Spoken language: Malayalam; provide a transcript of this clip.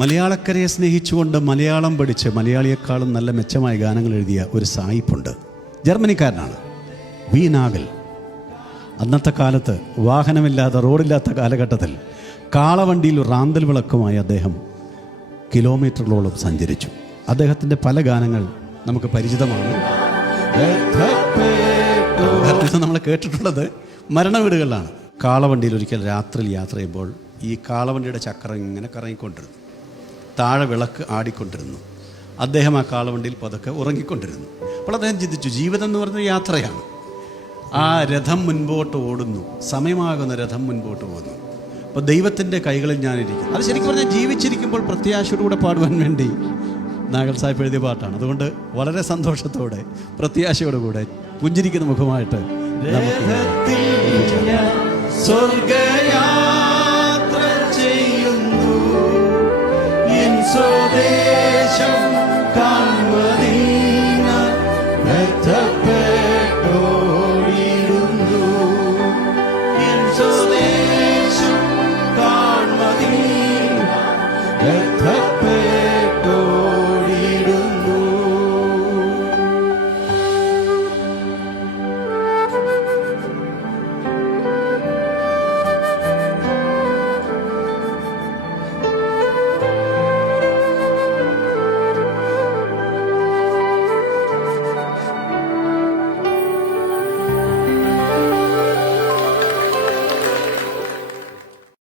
മലയാളക്കരയെ സ്നേഹിച്ചുകൊണ്ട് മലയാളം പഠിച്ച് മലയാളിയെക്കാളും നല്ല മെച്ചമായ ഗാനങ്ങൾ എഴുതിയ ഒരു സായിപ്പുണ്ട്. ജർമ്മനിക്കാരനാണ്, വി നാഗൽ. അന്നത്തെ കാലത്ത് വാഹനമില്ലാത്ത, റോഡില്ലാത്ത കാലഘട്ടത്തിൽ കാളവണ്ടിയിൽ റാന്തൽ വിളക്കുമായി അദ്ദേഹം കിലോമീറ്ററുകളോളം സഞ്ചരിച്ചു. അദ്ദേഹത്തിൻ്റെ പല ഗാനങ്ങൾ നമുക്ക് പരിചിതമാണ്. നമ്മൾ കേട്ടിട്ടുള്ളത് മരണവീടുകളിലാണ്. കാളവണ്ടിയിൽ ഒരിക്കൽ രാത്രിയിൽ യാത്ര ചെയ്യുമ്പോൾ ഈ കാളവണ്ടിയുടെ ചക്രം ഇങ്ങനെ കറങ്ങിക്കൊണ്ടിരുന്നു, താഴെ വിളക്ക് ആടിക്കൊണ്ടിരുന്നു. അദ്ദേഹം ആ കാളവണ്ടിയിൽ പതുക്കെ ഉറങ്ങിക്കൊണ്ടിരുന്നു. അപ്പോൾ അദ്ദേഹം ചിന്തിച്ചു, ജീവിതം എന്ന് പറയുന്നത് യാത്രയാണ്. ആ രഥം മുൻപോട്ട് ഓടുന്നു, സമയമാകുന്ന രഥം മുൻപോട്ട് പോകുന്നു. അപ്പോൾ ദൈവത്തിൻ്റെ കൈകളിൽ ഞാനിരിക്കുന്നു. അത് ശരിക്കും പറഞ്ഞാൽ ജീവിച്ചിരിക്കുമ്പോൾ പ്രത്യാശയോടുകൂടെ പാടുവാൻ വേണ്ടി നാഗൽ സാഹിബ് എഴുതിയ പാട്ടാണ്. അതുകൊണ്ട് വളരെ സന്തോഷത്തോടെ പ്രത്യാശയോടുകൂടെ പുഞ്ചിരിക്കുന്ന മുഖമായിട്ട് സ്വർഗയാത്ര ചെയ്യുന്നു, സ്വദേശം